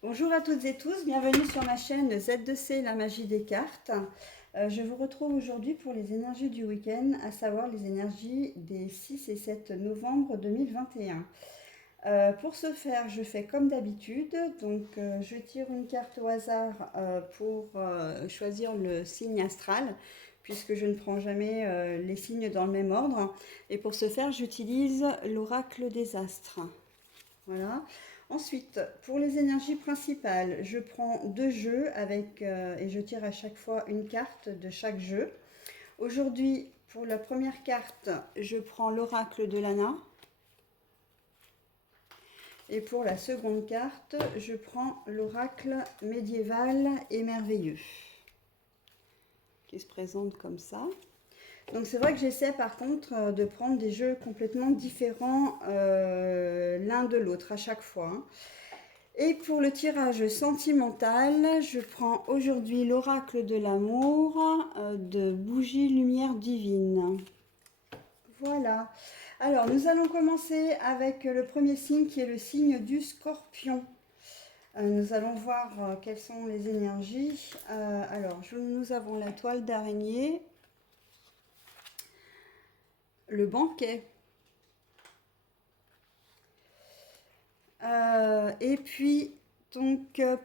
Bonjour à toutes et tous, bienvenue sur ma chaîne Z2C, la magie des cartes. Je vous retrouve aujourd'hui pour les énergies du week-end, à savoir les énergies des 6 et 7 novembre 2021. Pour ce faire, je fais comme d'habitude, donc je tire une carte au hasard pour choisir le signe astral, puisque je ne prends jamais les signes dans le même ordre. Et pour ce faire, j'utilise l'oracle des astres. Voilà. Ensuite, pour les énergies principales, je prends deux jeux et je tire à chaque fois une carte de chaque jeu. Aujourd'hui, pour la première carte, je prends l'oracle de Lana. Et pour la seconde carte, je prends l'oracle médiéval et merveilleux, qui se présente comme ça. Donc c'est vrai que j'essaie par contre de prendre des jeux complètement différents l'un de l'autre à chaque fois, hein. Et pour le tirage sentimental, je prends aujourd'hui l'oracle de l'amour de Bougie Lumière Divine. Voilà. Alors, nous allons commencer avec le premier signe qui est le signe du Scorpion. Nous allons voir quelles sont les énergies. Nous avons la toile d'araignée, le banquet. Et puis,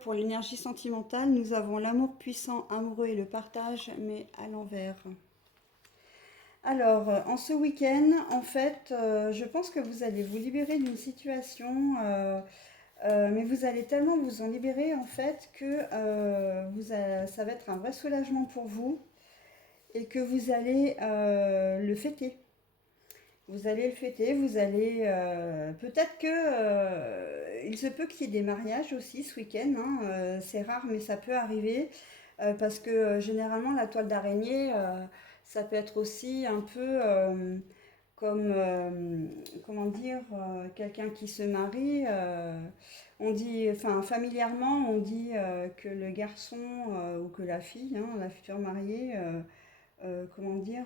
pour l'énergie sentimentale, nous avons l'amour puissant, amoureux et le partage, mais à l'envers. Alors, en ce week-end, en fait, je pense que vous allez vous libérer d'une situation, mais vous allez tellement vous en libérer, en fait, que ça va être un vrai soulagement pour vous et que vous allez le fêter. Vous allez le fêter, vous allez... peut-être que il se peut qu'il y ait des mariages aussi ce week-end, hein, c'est rare mais ça peut arriver, parce que généralement la toile d'araignée, ça peut être aussi un peu comme, comment dire, quelqu'un qui se marie. On dit, enfin familièrement, on dit que le garçon ou que la fille, hein, la future mariée, comment dire...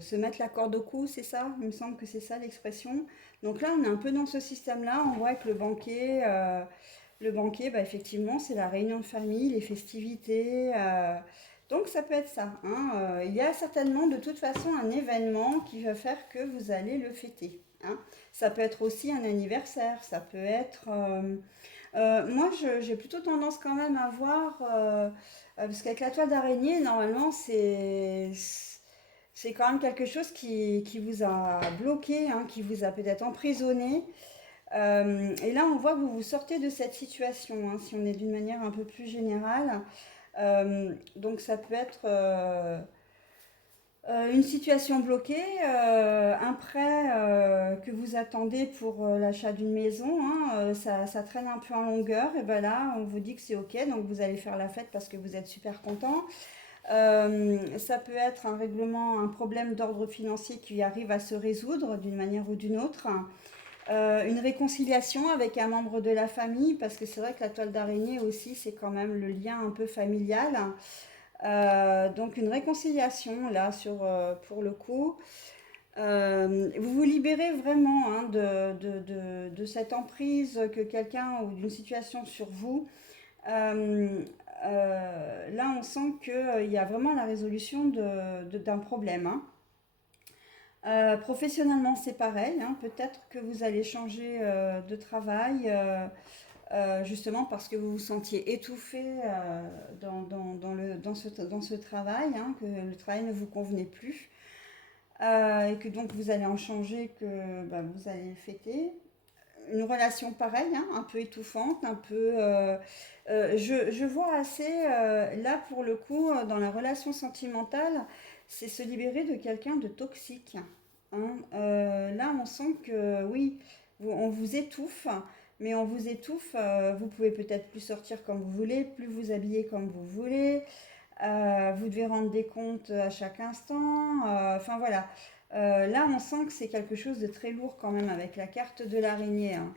se mettre la corde au cou, c'est ça? Il me semble que c'est ça l'expression. Donc là, on est un peu dans ce système-là. On voit que le banquet, bah, effectivement, c'est la réunion de famille, les festivités. Donc ça peut être ça, hein. Il y a certainement de toute façon un événement qui va faire que vous allez le fêter, hein. Ça peut être aussi un anniversaire, ça peut être... moi, j'ai plutôt tendance quand même à voir... parce qu'avec la toile d'araignée, normalement, c'est quand même quelque chose qui vous a bloqué, hein, qui vous a peut-être emprisonné. Et là, on voit que vous vous sortez de cette situation, hein, si on est d'une manière un peu plus générale. Donc ça peut être une situation bloquée, un prêt que vous attendez pour l'achat d'une maison, hein, ça traîne un peu en longueur, et ben là, on vous dit que c'est ok, donc vous allez faire la fête parce que vous êtes super content. Ça peut être un règlement, un problème d'ordre financier qui arrive à se résoudre d'une manière ou d'une autre. Une réconciliation avec un membre de la famille, parce que c'est vrai que la toile d'araignée aussi, c'est quand même le lien un peu familial. Donc une réconciliation là pour le coup. Vous vous libérez vraiment, hein, de cette emprise que quelqu'un ou d'une situation sur vous. Euh, Là, on sent qu'il y a vraiment la résolution d'un problème, hein. Professionnellement, c'est pareil, hein. Peut-être que vous allez changer de travail, justement parce que vous vous sentiez étouffé dans ce travail, hein, que le travail ne vous convenait plus. Et que donc vous allez en changer, que bah, vous allez le fêter. Une relation pareille, hein, un peu étouffante, un peu... je vois assez, là pour le coup, dans la relation sentimentale, c'est se libérer de quelqu'un de toxique, hein. Là, on sent que oui, on vous étouffe, mais on vous étouffe, vous pouvez peut-être plus sortir comme vous voulez, plus vous habiller comme vous voulez, vous devez rendre des comptes à chaque instant. Enfin voilà. Là, on sent que c'est quelque chose de très lourd quand même avec la carte de l'araignée, hein,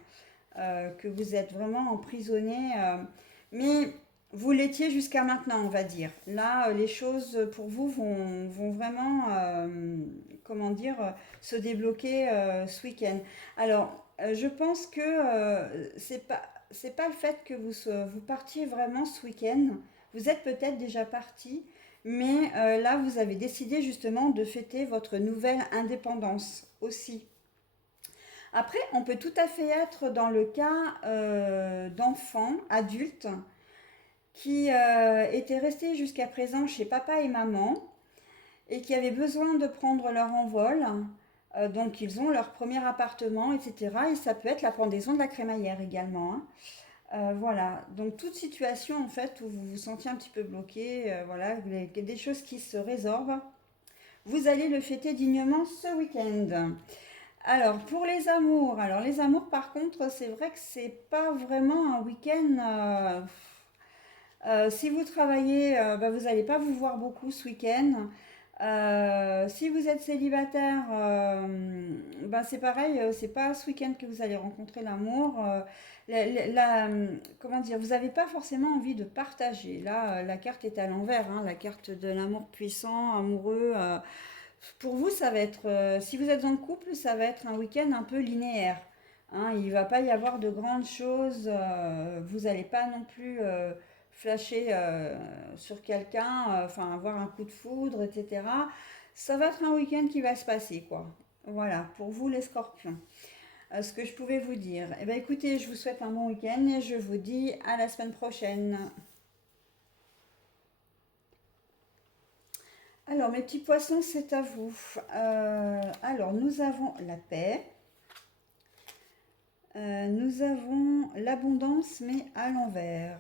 que vous êtes vraiment emprisonné. Mais vous l'étiez jusqu'à maintenant, on va dire. Là, les choses pour vous vont vraiment, comment dire, se débloquer ce week-end. Alors, Je pense que c'est pas le fait que vous partiez vraiment ce week-end. Vous êtes peut-être déjà parti, mais là, vous avez décidé justement de fêter votre nouvelle indépendance aussi. Après, on peut tout à fait être dans le cas d'enfants, adultes, qui étaient restés jusqu'à présent chez papa et maman et qui avaient besoin de prendre leur envol. Donc, ils ont leur premier appartement, etc. Et ça peut être la pendaison de la crémaillère également, hein. Voilà, donc toute situation en fait où vous vous sentiez un petit peu bloqué, voilà, des choses qui se résorbent, vous allez le fêter dignement ce week-end. Alors pour les amours par contre, c'est vrai que c'est pas vraiment un week-end. Si vous travaillez, bah, vous n'allez pas vous voir beaucoup ce week-end. Si vous êtes célibataire, bah, c'est pareil, c'est pas ce week-end que vous allez rencontrer l'amour. Comment dire, vous n'avez pas forcément envie de partager. Là, la carte est à l'envers, hein, la carte de l'amour puissant, amoureux. Pour vous, ça va être, si vous êtes en couple, ça va être un week-end un peu linéaire, hein. Il ne va pas y avoir de grandes choses. Vous n'allez pas non plus flasher sur quelqu'un, enfin avoir un coup de foudre, etc. Ça va être un week-end qui va se passer, quoi. Voilà, pour vous les scorpions. Ce que je pouvais vous dire. Eh bien écoutez, je vous souhaite un bon week-end et je vous dis à la semaine prochaine. Alors mes petits poissons, c'est à vous. Alors nous avons la paix. Nous avons l'abondance mais à l'envers.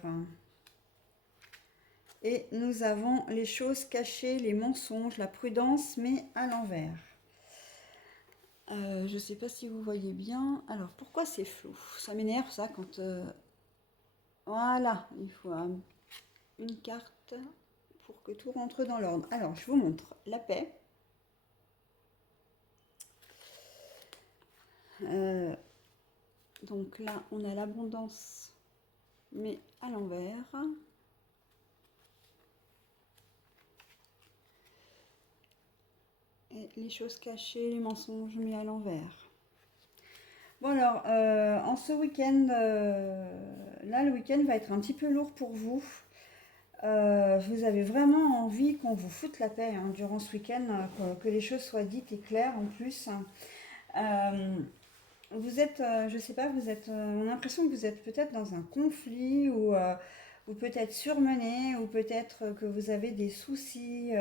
Et nous avons les choses cachées, les mensonges, la prudence mais à l'envers. Je ne sais pas si vous voyez bien. Alors pourquoi c'est flou? Ça m'énerve ça quand... Voilà, il faut une carte pour que tout rentre dans l'ordre. Alors je vous montre la paix. Donc là, on a l'abondance, mais à l'envers. Et les choses cachées, les mensonges, mais à l'envers. Bon alors, en ce week-end, là, le week-end va être un petit peu lourd pour vous. Vous avez vraiment envie qu'on vous foute la paix, hein, durant ce week-end, que les choses soient dites et claires en plus. Vous êtes, je sais pas, on a l'impression que vous êtes peut-être dans un conflit ou peut-être surmené ou peut-être que vous avez des soucis.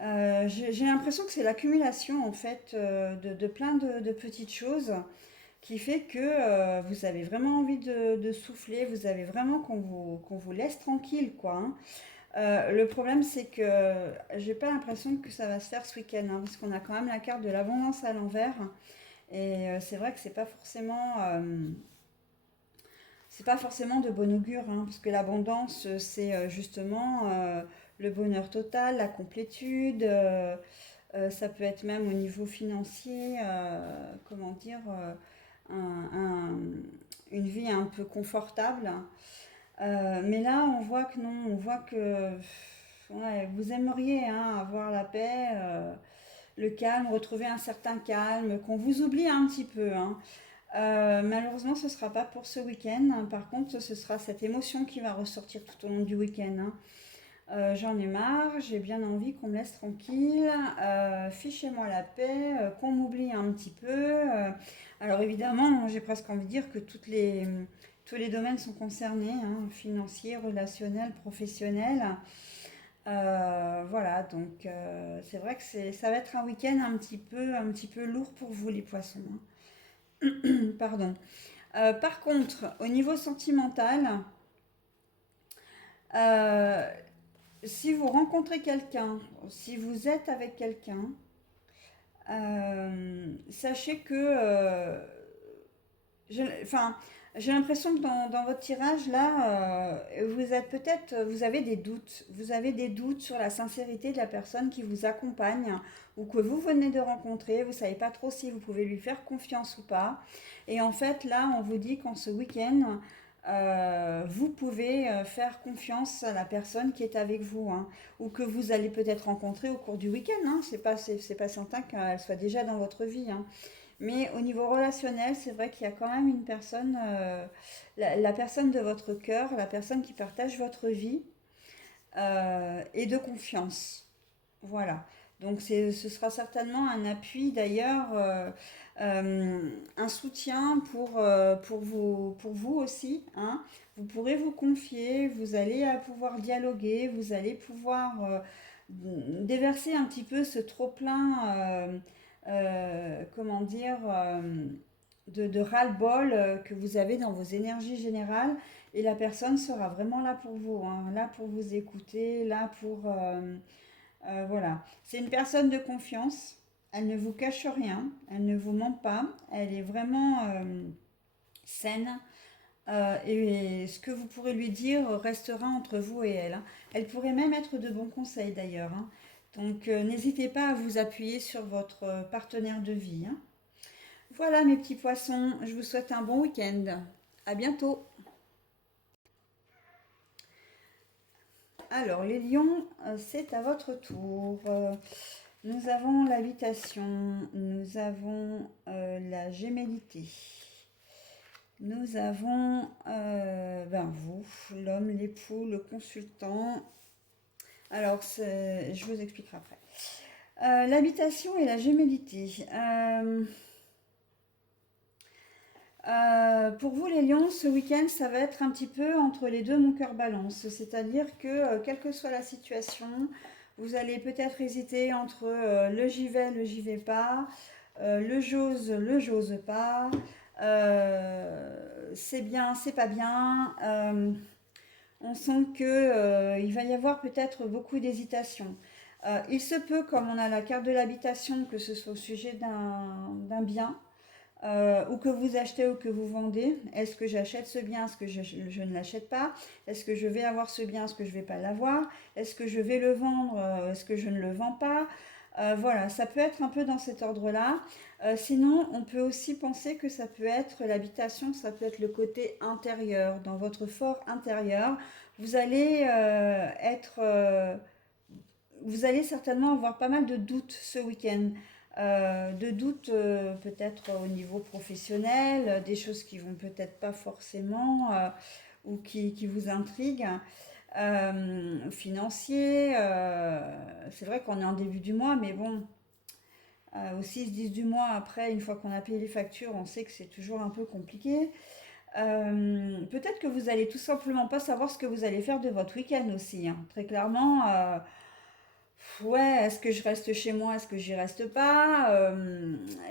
J'ai l'impression que c'est l'accumulation en fait de plein de petites choses qui fait que vous avez vraiment envie de souffler, vous avez vraiment qu'on vous laisse tranquille quoi, hein. Le problème c'est que j'ai pas l'impression que ça va se faire ce week-end, hein, parce qu'on a quand même la carte de l'abondance à l'envers. Et c'est vrai que c'est pas forcément de bon augure, hein, parce que l'abondance, c'est justement le bonheur total, la complétude. Ça peut être même au niveau financier, comment dire, un- un- une vie un peu confortable. Mais là, on voit que non, on voit que ouais, vous aimeriez, hein, avoir la paix. Le calme, retrouver un certain calme, qu'on vous oublie un petit peu, hein. Malheureusement, ce ne sera pas pour ce week-end. Par contre, ce sera cette émotion qui va ressortir tout au long du week-end, hein. J'en ai marre, j'ai bien envie qu'on me laisse tranquille, fichez-moi la paix, qu'on m'oublie un petit peu. Alors évidemment, j'ai presque envie de dire que tous les domaines sont concernés, hein, financiers, relationnels, professionnels. Voilà, donc c'est vrai que ça va être un week-end un petit peu lourd pour vous les poissons, hein. Pardon. Par contre, au niveau sentimental, euh, si vous rencontrez quelqu'un, si vous êtes avec quelqu'un, sachez que enfin, j'ai l'impression que dans votre tirage là, vous avez des doutes sur la sincérité de la personne qui vous accompagne ou que vous venez de rencontrer. Vous savez pas trop si vous pouvez lui faire confiance ou pas. Et en fait, là, on vous dit qu'en ce week-end, vous pouvez faire confiance à la personne qui est avec vous, hein, ou que vous allez peut-être rencontrer au cours du week-end, hein. C'est pas certain qu'elle soit déjà dans votre vie, hein. Mais au niveau relationnel, c'est vrai qu'il y a quand même une personne, la personne de votre cœur, la personne qui partage votre vie et de confiance. Voilà. Donc ce sera certainement un appui d'ailleurs, un soutien pour vous aussi, hein. Vous pourrez vous confier, vous allez pouvoir dialoguer, vous allez pouvoir déverser un petit peu ce trop-plein, comment dire, de ras-le-bol que vous avez dans vos énergies générales. Et la personne sera vraiment là pour vous, hein, là pour vous écouter, là pour... voilà. C'est une personne de confiance. Elle ne vous cache rien. Elle ne vous ment pas. Elle est vraiment saine. Et ce que vous pourrez lui dire restera entre vous et elle, hein. Elle pourrait même être de bons conseils d'ailleurs, hein. Donc n'hésitez pas à vous appuyer sur votre partenaire de vie, hein. Voilà mes petits poissons. Je vous souhaite un bon week-end. À bientôt. Alors les lions, c'est à votre tour. Nous avons l'habitation, nous avons la gémellité, nous avons ben vous, l'homme, l'époux, le consultant. Alors, je vous expliquerai après. L'habitation et la gémellité. Pour vous les lions, ce week-end, ça va être un petit peu entre les deux, mon cœur balance. C'est-à-dire que, quelle que soit la situation, vous allez peut-être hésiter entre le j'y vais pas, le j'ose pas, c'est bien, c'est pas bien. On sent que il va y avoir peut-être beaucoup d'hésitation. Il se peut, comme on a la carte de l'habitation, que ce soit au sujet d'un bien, ou que vous achetez ou que vous vendez. Est-ce que j'achète ce bien? Est-ce que je ne l'achète pas? Est-ce que je vais avoir ce bien? Est-ce que je ne vais pas l'avoir? Est-ce que je vais le vendre? Est-ce que je ne le vends pas? Voilà, ça peut être un peu dans cet ordre-là. Sinon, on peut aussi penser que ça peut être l'habitation, ça peut être le côté intérieur, dans votre fort intérieur. Vous allez vous allez certainement avoir pas mal de doutes ce week-end. De doutes peut-être au niveau professionnel, des choses qui vont peut-être pas forcément ou qui vous intriguent. Financier, c'est vrai qu'on est en début du mois, mais bon, au 6-10 du mois, après, une fois qu'on a payé les factures, on sait que c'est toujours un peu compliqué. Peut-être que vous allez tout simplement pas savoir ce que vous allez faire de votre week-end aussi, hein. Très clairement, ouais, est-ce que je reste chez moi, est-ce que j'y reste pas?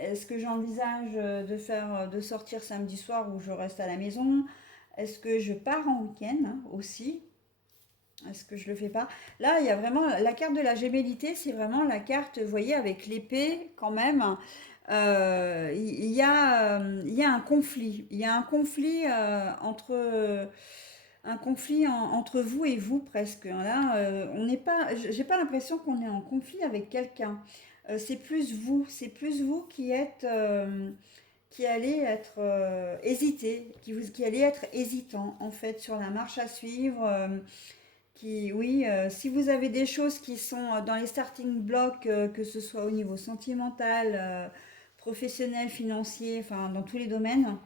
Est-ce que j'envisage de sortir samedi soir ou je reste à la maison? Est-ce que je pars en week-end, hein, aussi? Est-ce que je le fais pas? Là, il y a vraiment la carte de la gémellité, c'est vraiment la carte, vous voyez, avec l'épée quand même. Il y a un conflit. Il y a un conflit entre vous et vous presque. Là, on n'est pas, j'ai pas l'impression qu'on est en conflit avec quelqu'un. C'est plus vous qui êtes, qui allez être hésité, qui allez être hésitant en fait sur la marche à suivre. Oui, si vous avez des choses qui sont dans les starting blocks, que ce soit au niveau sentimental, professionnel, financier, enfin dans tous les domaines,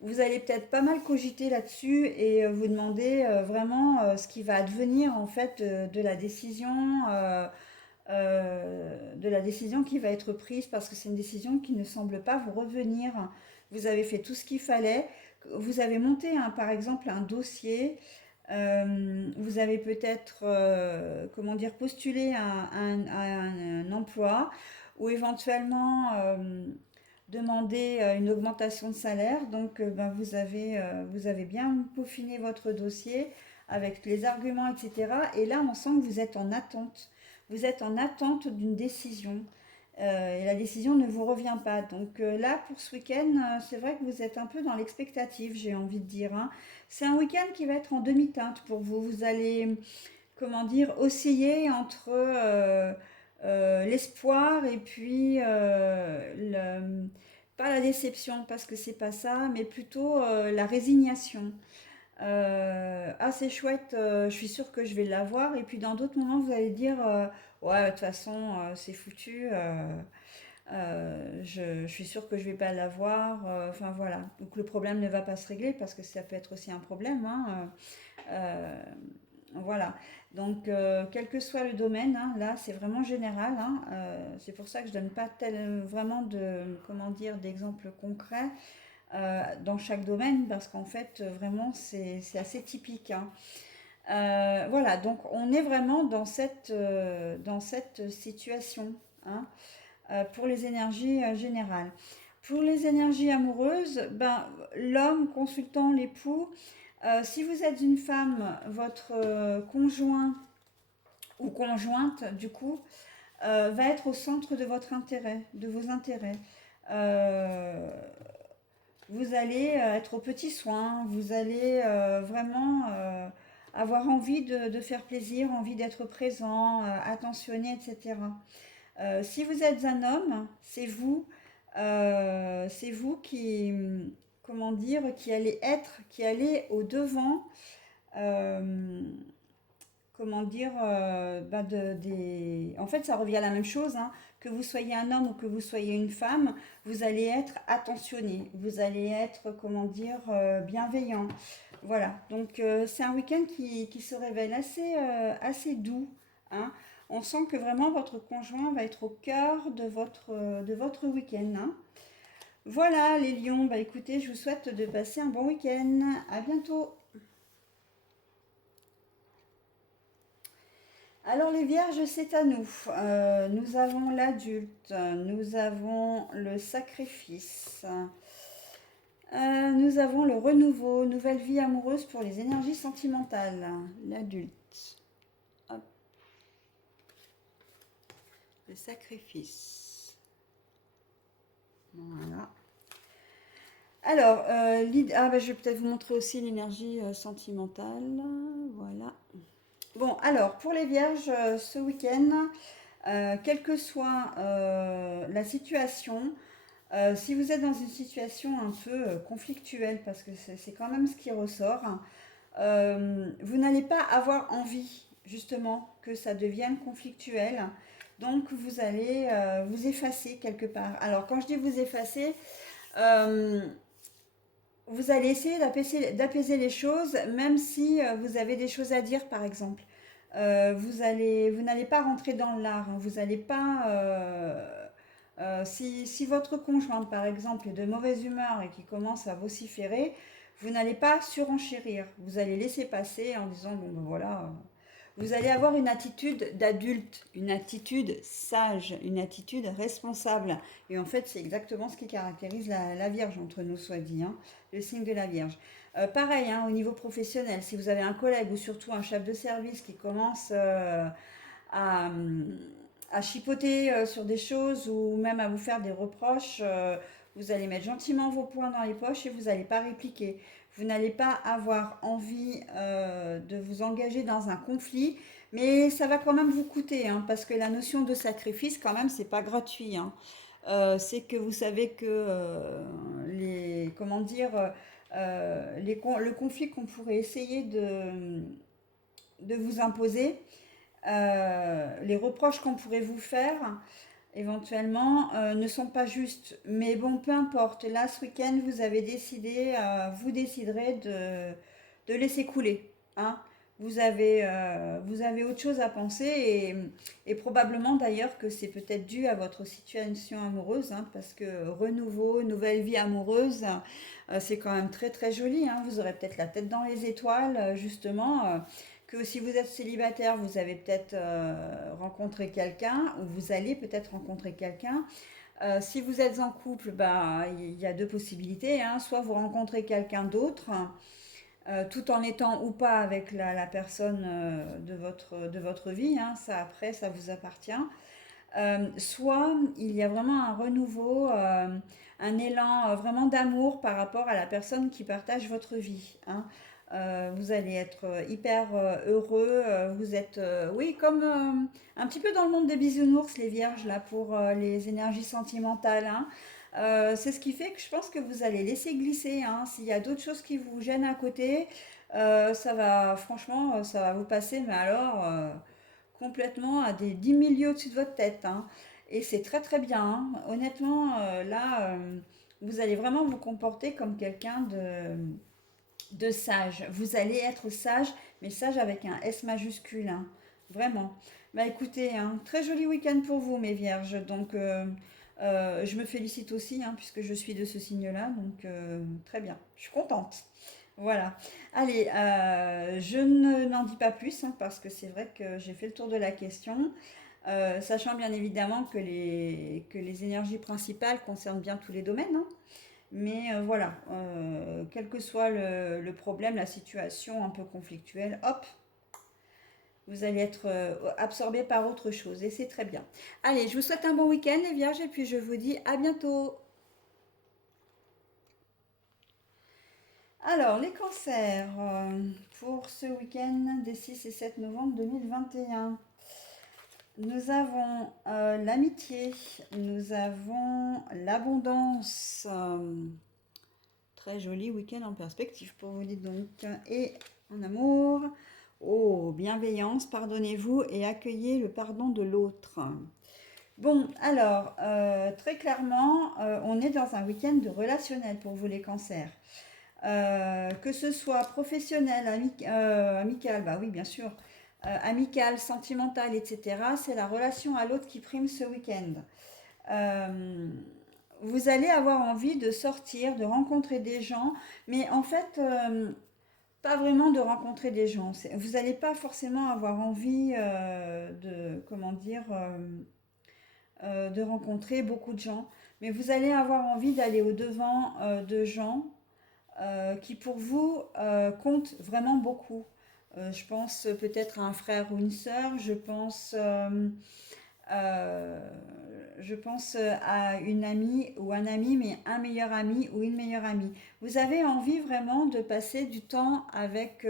vous allez peut-être pas mal cogiter là-dessus et vous demander vraiment ce qui va advenir en fait de la décision qui va être prise parce que c'est une décision qui ne semble pas vous revenir. Vous avez fait tout ce qu'il fallait. Vous avez monté par exemple un dossier. Vous avez peut-être comment dire postulé un emploi ou éventuellement demander une augmentation de salaire. Donc, ben, vous avez bien peaufiné votre dossier avec les arguments, etc. Et là, on sent que vous êtes en attente. Vous êtes en attente d'une décision. Et la décision ne vous revient pas. Donc là, pour ce week-end, c'est vrai que vous êtes un peu dans l'expectative, j'ai envie de dire, hein. C'est un week-end qui va être en demi-teinte pour vous. Vous allez, comment dire, osciller entre l'espoir et puis pas la déception parce que c'est pas ça, mais plutôt la résignation. Ah c'est chouette, je suis sûre que je vais l'avoir. Et puis dans d'autres moments, vous allez dire, ouais, de toute façon, c'est foutu. Je suis sûre que je vais pas l'avoir. Enfin voilà. Donc le problème ne va pas se régler parce que ça peut être aussi un problème, hein. Euh, voilà. Donc quel que soit le domaine, hein, là c'est vraiment général, hein. C'est pour ça que je donne pas vraiment de comment dire d'exemples concrets dans chaque domaine parce qu'en fait vraiment c'est assez typique, hein. Voilà. Donc on est vraiment dans cette situation, hein, pour les énergies générales. Pour les énergies amoureuses, ben, l'homme consultant l'époux, si vous êtes une femme, votre conjoint ou conjointe, du coup, va être au centre de votre intérêt, de vos intérêts. Euh, vous allez être aux petits soins, vous allez vraiment avoir envie de faire plaisir, envie d'être présent, attentionné, etc. Si vous êtes un homme, c'est vous qui, comment dire, qui allez au devant, euh, comment dire, en fait, ça revient à la même chose, hein. Que vous soyez un homme ou que vous soyez une femme, vous allez être attentionné, vous allez être, comment dire, bienveillant. Voilà, donc c'est un week-end qui se révèle assez doux, hein. On sent que vraiment votre conjoint va être au cœur de votre week-end, hein. Voilà les lions, bah écoutez, je vous souhaite de passer un bon week-end. À bientôt. Alors les vierges, c'est à nous. Nous avons l'adulte, nous avons le sacrifice, nous avons le renouveau, nouvelle vie amoureuse pour les énergies sentimentales. L'adulte. Hop, le sacrifice. Voilà. Alors, je vais peut-être vous montrer aussi l'énergie sentimentale. Voilà. Bon, alors, pour les vierges, ce week-end, quelle que soit la situation, si vous êtes dans une situation un peu conflictuelle, parce que c'est quand même ce qui ressort, vous n'allez pas avoir envie, justement, que ça devienne conflictuel. Donc, vous allez vous effacer quelque part. Alors, quand je dis vous effacer, euh, vous allez essayer d'apaiser les choses, même si vous avez des choses à dire, par exemple. Vous n'allez pas rentrer dans l'art, hein. Vous n'allez pas. Si votre conjointe, par exemple, est de mauvaise humeur et qui commence à vociférer, vous n'allez pas surenchérir. Vous allez laisser passer en disant bon ben voilà. Vous allez avoir une attitude d'adulte, une attitude sage, une attitude responsable. Et en fait, c'est exactement ce qui caractérise la Vierge, entre nous soit dit, hein, le signe de la Vierge. Pareil, hein, au niveau professionnel, si vous avez un collègue ou surtout un chef de service qui commence à, à chipoter sur des choses ou même à vous faire des reproches, vous allez mettre gentiment vos poings dans les poches et vous n'allez pas répliquer. Vous n'allez pas avoir envie de vous engager dans un conflit, mais ça va quand même vous coûter, hein, parce que la notion de sacrifice, quand même, c'est pas gratuit, hein. C'est que vous savez que comment dire, le conflit qu'on pourrait essayer de vous imposer, les reproches qu'on pourrait vous faire, éventuellement, ne sont pas justes. Mais bon, peu importe. Là, ce week-end, vous avez décidé, vous déciderez de laisser couler, hein. Vous avez autre chose à penser et probablement d'ailleurs que c'est peut-être dû à votre situation amoureuse, hein, parce que renouveau, nouvelle vie amoureuse, c'est quand même très très joli, hein. Vous aurez peut-être la tête dans les étoiles, justement. Que si vous êtes célibataire, vous avez peut-être rencontré quelqu'un ou vous allez peut-être rencontrer quelqu'un. Si vous êtes en couple, bah, il y a deux possibilités, hein. Soit vous rencontrez quelqu'un d'autre, tout en étant ou pas avec la personne de votre vie, hein. Ça après, ça vous appartient. Soit il y a vraiment un renouveau, un élan vraiment d'amour par rapport à la personne qui partage votre vie, hein. Vous allez être hyper heureux. Vous êtes, oui, comme un petit peu dans le monde des bisounours, les vierges, là, pour les énergies sentimentales, hein. C'est ce qui fait que je pense que vous allez laisser glisser, hein. S'il y a d'autres choses qui vous gênent à côté, ça va, franchement, ça va vous passer, mais alors complètement à des 10 000 lieues au-dessus de votre tête, hein. Et c'est très très bien, hein. Honnêtement, là, vous allez vraiment vous comporter comme quelqu'un de sage. Vous allez être sage, mais sage avec un S majuscule, hein. Vraiment. Bah écoutez, hein, très joli week-end pour vous, mes vierges. Donc, je me félicite aussi, hein, puisque je suis de ce signe-là. Donc, très bien. Je suis contente. Voilà. Allez, je n'en dis pas plus, hein, parce que c'est vrai que j'ai fait le tour de la question. Sachant bien évidemment que les énergies principales concernent bien tous les domaines, hein. Mais voilà, quel que soit le problème, la situation un peu conflictuelle, hop, vous allez être absorbé par autre chose et c'est très bien. Allez, je vous souhaite un bon week-end les vierges et puis je vous dis à bientôt. Alors, les cancers pour ce week-end des 6 et 7 novembre 2021. Nous avons l'amitié, nous avons l'abondance. Très joli week-end en perspective pour vous, dites donc. Et en amour, oh, bienveillance, pardonnez-vous et accueillez le pardon de l'autre. Bon, alors, très clairement, on est dans un week-end de relationnel pour vous les cancers. Que ce soit professionnel, amical, bah oui, bien sûr, amical, sentimental, etc., c'est la relation à l'autre qui prime ce week-end. Euh, Vous allez avoir envie de sortir, de rencontrer des gens, mais en fait, pas vraiment de rencontrer des gens. Vous n'allez pas forcément avoir envie de, comment dire, de rencontrer beaucoup de gens, mais vous allez avoir envie d'aller au-devant de gens qui pour vous comptent vraiment beaucoup. Je pense peut-être à un frère ou une sœur, euh, je pense à une amie ou un ami, mais un meilleur ami ou une meilleure amie. Vous avez envie vraiment de passer du temps avec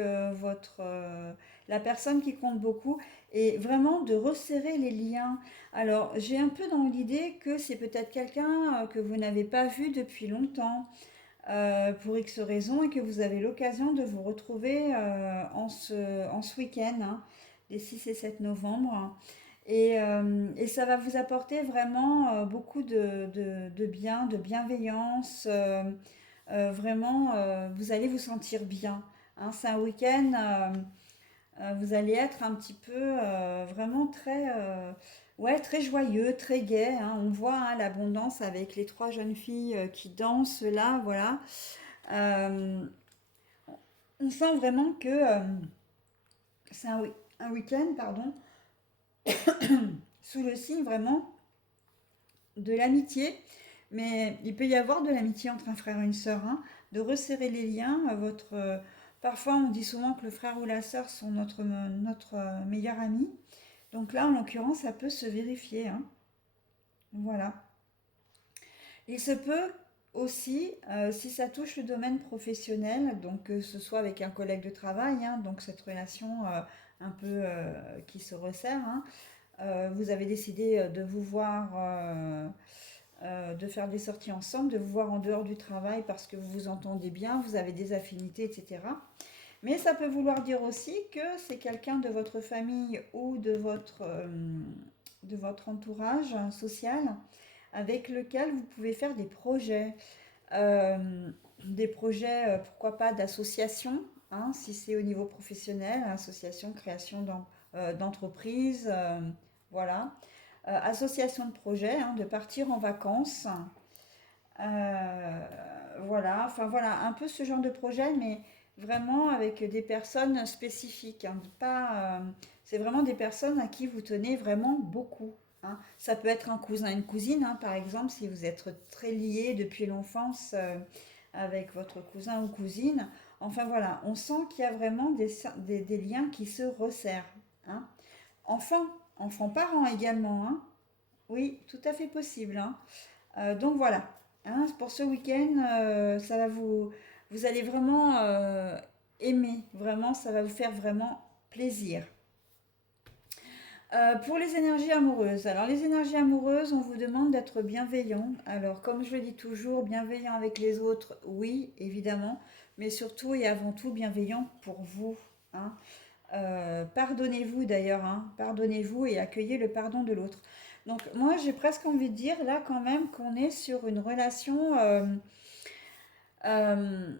la personne qui compte beaucoup et vraiment de resserrer les liens. Alors, j'ai un peu dans l'idée que c'est peut-être quelqu'un que vous n'avez pas vu depuis longtemps, pour X raisons, et que vous avez l'occasion de vous retrouver en ce week-end, hein, les 6 et 7 novembre. Et ça va vous apporter vraiment beaucoup de bien, de bienveillance. Vraiment, vous allez vous sentir bien, hein. C'est un week-end, vous allez être un petit peu vraiment très, ouais, très joyeux, très gai, hein. On voit hein, l'abondance avec les trois jeunes filles qui dansent là, voilà. Euh, on sent vraiment que c'est un week-end, pardon, sous le signe vraiment de l'amitié, mais il peut y avoir de l'amitié entre un frère et une sœur, hein, de resserrer les liens. Parfois, on dit souvent que le frère ou la sœur sont notre meilleur ami. Donc là, en l'occurrence, ça peut se vérifier, hein. Voilà. Il se peut aussi, si ça touche le domaine professionnel, donc que ce soit avec un collègue de travail, hein, donc cette relation un peu qui se resserre, hein, vous avez décidé de vous voir, de faire des sorties ensemble, de vous voir en dehors du travail parce que vous vous entendez bien, vous avez des affinités, etc. Mais ça peut vouloir dire aussi que c'est quelqu'un de votre famille ou de votre entourage social avec lequel vous pouvez faire euh, des projets, pourquoi pas d'association, hein, si c'est au niveau professionnel, association, création d'entreprise, voilà. Association de projets, hein, de partir en vacances, voilà, enfin voilà, un peu ce genre de projet, mais vraiment avec des personnes spécifiques, hein, pas, c'est vraiment des personnes à qui vous tenez vraiment beaucoup, hein. Ça peut être un cousin, une cousine, hein, par exemple, si vous êtes très liés depuis l'enfance avec votre cousin ou cousine. Enfin voilà, on sent qu'il y a vraiment des liens qui se resserrent, hein. Enfants, enfants-parents également, hein. Oui, tout à fait possible, hein. Donc voilà, hein, pour ce week-end, vous allez vraiment aimer, vraiment, ça va vous faire vraiment plaisir. Pour les énergies amoureuses, alors les énergies amoureuses, on vous demande d'être bienveillant. Alors comme je le dis toujours, bienveillant avec les autres, oui, évidemment, mais surtout et avant tout bienveillant pour vous, hein. Pardonnez-vous d'ailleurs, hein, pardonnez-vous et accueillez le pardon de l'autre. Donc moi j'ai presque envie de dire là quand même qu'on est sur une relation euh,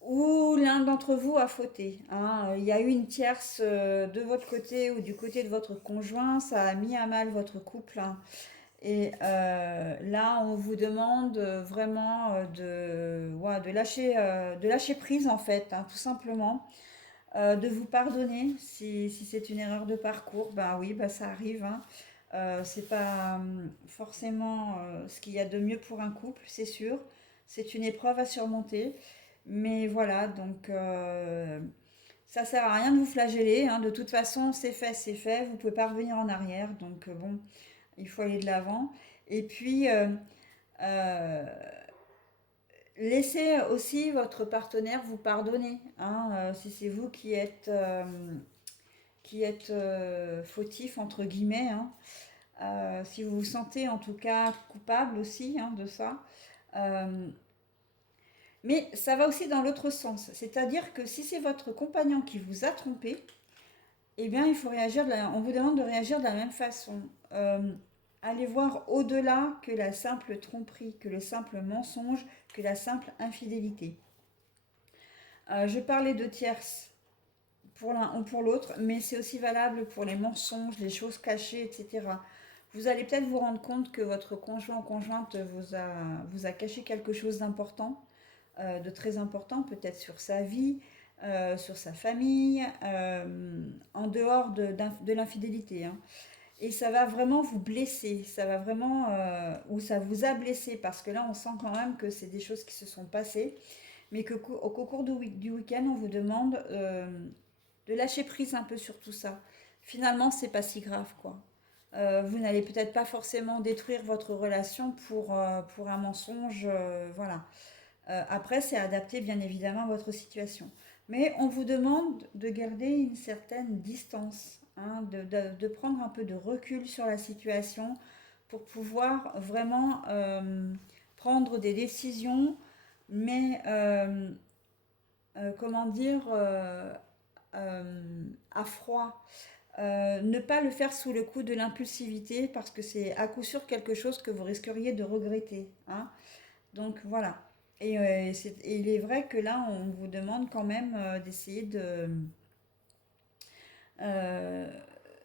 où l'un d'entre vous a fauté, hein. Il y a eu une tierce de votre côté ou du côté de votre conjoint, ça a mis à mal votre couple, hein. Et là, on vous demande vraiment ouais, de lâcher prise en fait, hein, tout simplement. De vous pardonner si c'est une erreur de parcours. Bah oui, bah ça arrive, hein. C'est pas forcément ce qu'il y a de mieux pour un couple, c'est sûr. C'est une épreuve à surmonter. Mais voilà, donc ça sert à rien de vous flageller, hein. De toute façon, c'est fait, c'est fait. Vous pouvez pas revenir en arrière. Donc bon, il faut aller de l'avant. Et puis, euh, laissez aussi votre partenaire vous pardonner, hein, si c'est vous qui êtes fautif, entre guillemets, hein. Si vous vous sentez en tout cas coupable aussi, hein, de ça. Euh, mais ça va aussi dans l'autre sens. C'est-à-dire que si c'est votre compagnon qui vous a trompé, eh bien, il faut réagir on vous demande de réagir de la même façon. Euh, Allez voir au-delà que la simple tromperie, que le simple mensonge, que la simple infidélité. Je parlais de tierces pour l'un ou pour l'autre, mais c'est aussi valable pour les mensonges, les choses cachées, etc. Vous allez peut-être vous rendre compte que votre conjoint ou conjointe vous a caché quelque chose d'important, de très important, peut-être sur sa vie, sur sa famille, en dehors de l'infidélité, hein. Et ça va vraiment vous blesser, ça va vraiment, ou ça vous a blessé, parce que là on sent quand même que c'est des choses qui se sont passées, mais qu'au cours du week-end on vous demande de lâcher prise un peu sur tout ça. Finalement, c'est pas si grave, quoi. Vous n'allez peut-être pas forcément détruire votre relation pour un mensonge, voilà. Après, c'est adapté bien évidemment à votre situation. Mais on vous demande de garder une certaine distance, hein, de prendre un peu de recul sur la situation pour pouvoir vraiment prendre des décisions, mais comment dire, à froid. Ne pas le faire sous le coup de l'impulsivité parce que c'est à coup sûr quelque chose que vous risqueriez de regretter, hein. Donc voilà. Et il est vrai que là, on vous demande quand même d'essayer euh,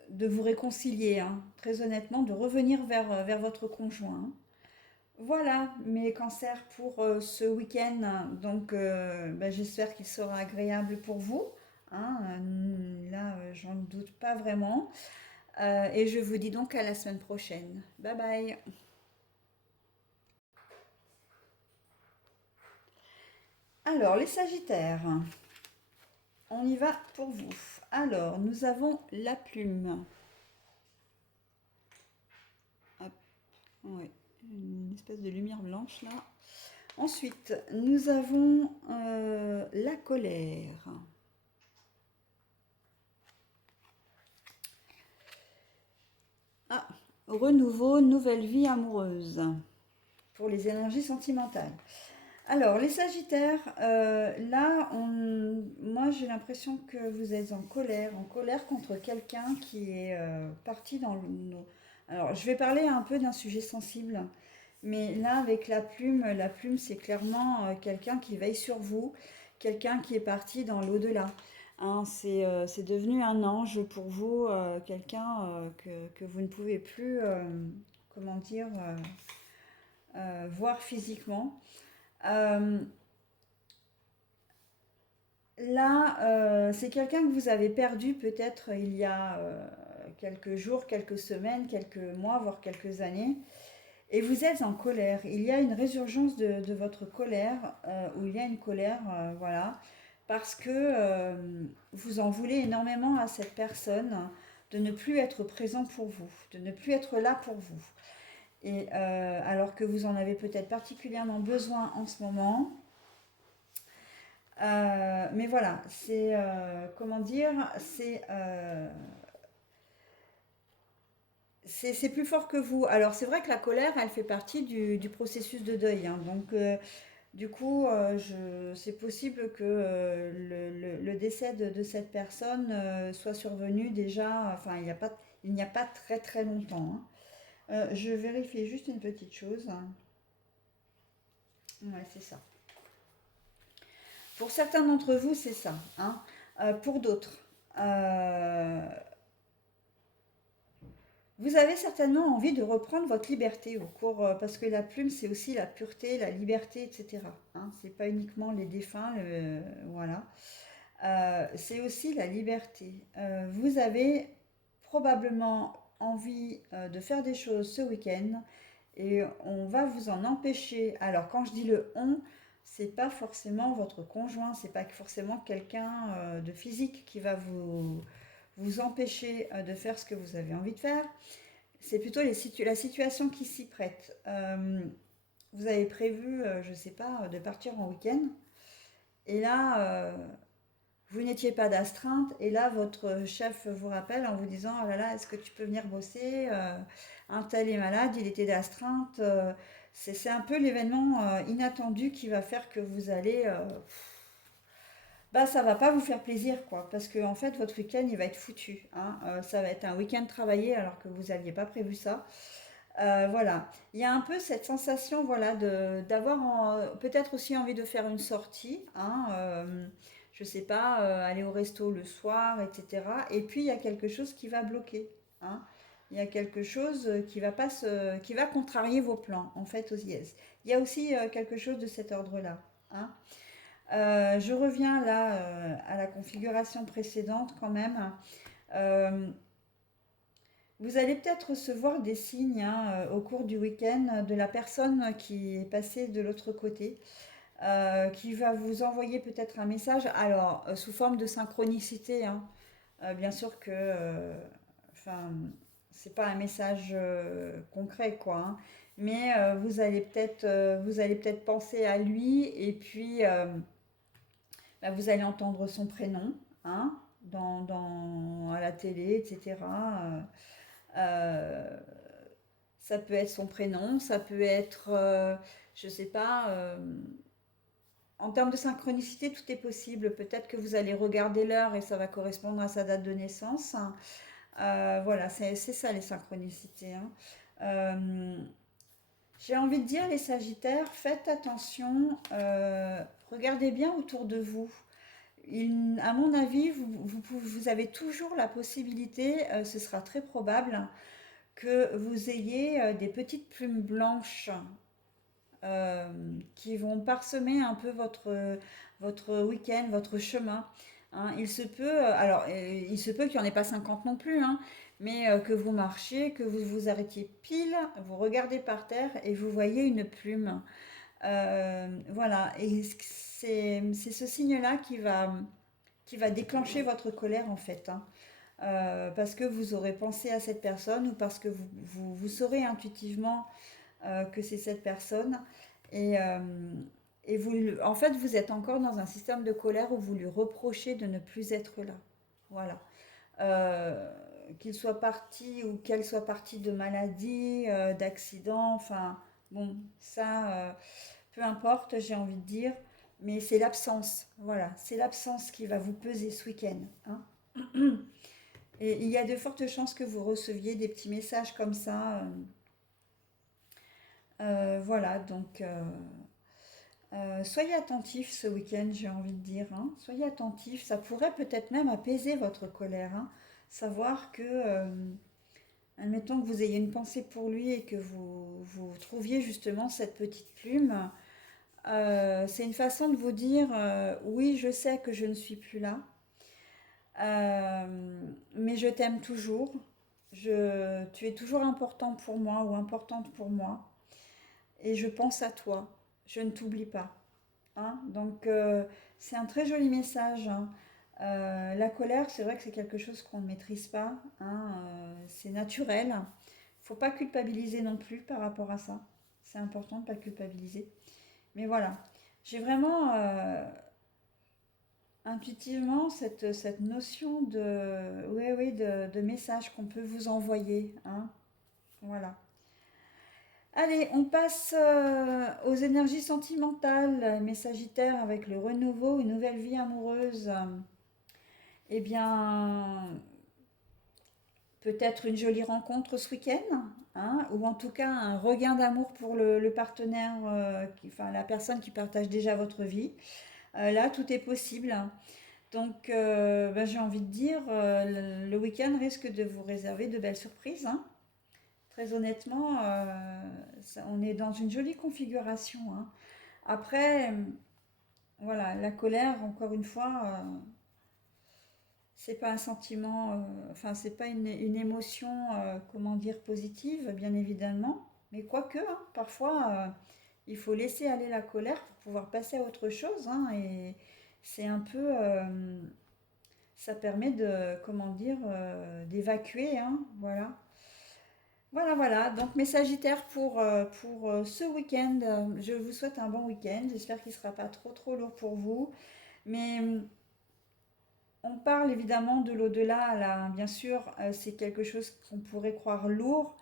de vous réconcilier, hein. Très honnêtement, de revenir vers votre conjoint, hein. Voilà mes cancers pour ce week-end. Donc, ben, j'espère qu'il sera agréable pour vous, hein. Là, j'en doute pas vraiment. Et je vous dis donc à la semaine prochaine. Bye bye. Alors, les Sagittaires, on y va pour vous. Alors, nous avons la plume. Hop, ouais, une espèce de lumière blanche là. Ensuite, nous avons la colère. Ah, renouveau, nouvelle vie amoureuse pour les énergies sentimentales. Alors, les Sagittaires, là, moi j'ai l'impression que vous êtes en colère contre quelqu'un qui est parti dans le... Alors, je vais parler un peu d'un sujet sensible, mais là, avec la plume, c'est clairement quelqu'un qui veille sur vous, quelqu'un qui est parti dans l'au-delà, hein. C'est devenu un ange pour vous, quelqu'un que vous ne pouvez plus, comment dire, voir physiquement. Euh, Là, c'est quelqu'un que vous avez perdu peut-être il y a quelques jours, quelques semaines, quelques mois, voire quelques années. Et vous êtes en colère. Il y a une résurgence de votre colère, ou il y a une colère, voilà, parce que vous en voulez énormément à cette personne de ne plus être présent pour vous, de ne plus être là pour vous. Et alors que vous en avez peut-être particulièrement besoin en ce moment. Mais voilà, c'est comment dire, c'est plus fort que vous. Alors c'est vrai que la colère, elle fait partie du processus de deuil, hein. Donc du coup, c'est possible que le décès de cette personne soit survenu déjà, enfin il n'y a pas très très longtemps, hein. Je vérifie juste une petite chose. Ouais, c'est ça. Pour certains d'entre vous, c'est ça, hein. Pour d'autres, euh, vous avez certainement envie de reprendre votre liberté au cours, parce que la plume, c'est aussi la pureté, la liberté, etc. Hein. C'est pas uniquement les défunts, voilà. C'est aussi la liberté. Vous avez probablement envie de faire des choses ce week-end et on va vous en empêcher. Alors quand je dis le on, c'est pas forcément votre conjoint, c'est pas forcément quelqu'un de physique qui va vous empêcher de faire ce que vous avez envie de faire. C'est plutôt la situation qui s'y prête. Vous avez prévu, je ne sais pas, de partir en week-end et là, vous n'étiez pas d'astreinte et là votre chef vous rappelle en vous disant oh là là, est-ce que tu peux venir bosser, un tel est malade, il était d'astreinte. C'est un peu l'événement inattendu qui va faire que vous allez bah ça va pas vous faire plaisir quoi parce que en fait votre week-end il va être foutu, hein. Ça va être un week-end travaillé alors que vous n'aviez pas prévu ça. Voilà, il y a un peu cette sensation, voilà, d'avoir peut-être aussi envie de faire une sortie, hein, je sais pas, aller au resto le soir, etc. Et puis il y a quelque chose qui va bloquer, hein. Il y a quelque chose qui va contrarier vos plans, en fait, aux IS. Il y a aussi quelque chose de cet ordre-là, hein. Je reviens là à la configuration précédente quand même. Euh, Vous allez peut-être recevoir des signes hein, au cours du week-end de la personne qui est passée de l'autre côté, qui va vous envoyer peut-être un message, alors sous forme de synchronicité, hein. Bien sûr que, enfin, c'est pas un message concret quoi, hein. Mais vous allez peut-être penser à lui et puis bah, vous allez entendre son prénom, hein, à la télé, etc. Euh, Ça peut être son prénom, ça peut être, je sais pas, en termes de synchronicité, tout est possible. Peut-être que vous allez regarder l'heure et ça va correspondre à sa date de naissance. Voilà, c'est ça les synchronicités, hein. Euh, j'ai envie de dire, les Sagittaires, faites attention, regardez bien autour de vous. À mon avis, vous avez toujours la possibilité, ce sera très probable, que vous ayez des petites plumes blanches euh, qui vont parsemer un peu votre week-end, votre chemin. Hein. Il se peut, il se peut qu'il n'y en ait pas 50 non plus, hein, mais que vous marchiez, que vous vous arrêtiez pile, vous regardez par terre et vous voyez une plume. Voilà, et c'est ce signe-là qui va déclencher votre colère en fait, hein. Parce que vous aurez pensé à cette personne ou parce que vous saurez intuitivement que c'est cette personne. Et, euh, et vous, en fait, vous êtes encore dans un système de colère où vous lui reprochez de ne plus être là. Voilà. Euh, qu'il soit parti ou qu'elle soit partie de maladie, d'accident, enfin, bon, ça, peu importe, j'ai envie de dire, mais c'est l'absence. Voilà, c'est l'absence qui va vous peser ce week-end, hein. Et il y a de fortes chances que vous receviez des petits messages comme ça. Voilà, donc soyez attentifs ce week-end, j'ai envie de dire, hein. Soyez attentifs, ça pourrait peut-être même apaiser votre colère, hein. Savoir que, admettons que vous ayez une pensée pour lui et que vous trouviez justement cette petite plume, c'est une façon de vous dire oui, je sais que je ne suis plus là, mais je t'aime toujours. Tu es toujours important pour moi ou importante pour moi et je pense à toi. Je ne t'oublie pas, hein. Donc c'est un très joli message, hein. La colère, c'est vrai que c'est quelque chose qu'on ne maîtrise pas, hein, c'est naturel. Il ne faut pas culpabiliser non plus par rapport à ça. C'est important de ne pas culpabiliser. Mais voilà, j'ai vraiment intuitivement cette notion oui, oui, de message qu'on peut vous envoyer, hein. Voilà. Allez, on passe aux énergies sentimentales, mes Sagittaires, avec le renouveau, une nouvelle vie amoureuse. Eh bien, peut-être une jolie rencontre ce week-end, hein, ou en tout cas un regain d'amour pour le partenaire, enfin la personne qui partage déjà votre vie. Là, tout est possible. Donc, ben, j'ai envie de dire, le week-end risque de vous réserver de belles surprises, hein. Très honnêtement, on est dans une jolie configuration, hein. Après, voilà, la colère, encore une fois, c'est pas un sentiment, enfin, c'est pas une émotion, comment dire, positive, bien évidemment. Mais quoique, hein, parfois, il faut laisser aller la colère pour pouvoir passer à autre chose, hein, et c'est un peu, ça permet de, comment dire, d'évacuer, hein, voilà. Voilà, voilà. Donc mes Sagittaires pour ce week-end, je vous souhaite un bon week-end. J'espère qu'il ne sera pas trop trop lourd pour vous. Mais on parle évidemment de l'au-delà, là. Bien sûr, c'est quelque chose qu'on pourrait croire lourd.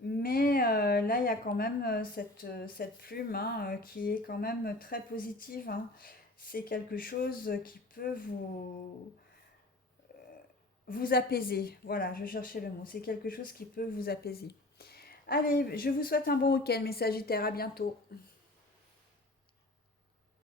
Mais là, il y a quand même cette plume, hein, qui est quand même très positive, hein. C'est quelque chose qui peut vous apaiser. Voilà, je cherchais le mot. C'est quelque chose qui peut vous apaiser. Allez, je vous souhaite un bon week-end, mes Sagittaires. À bientôt.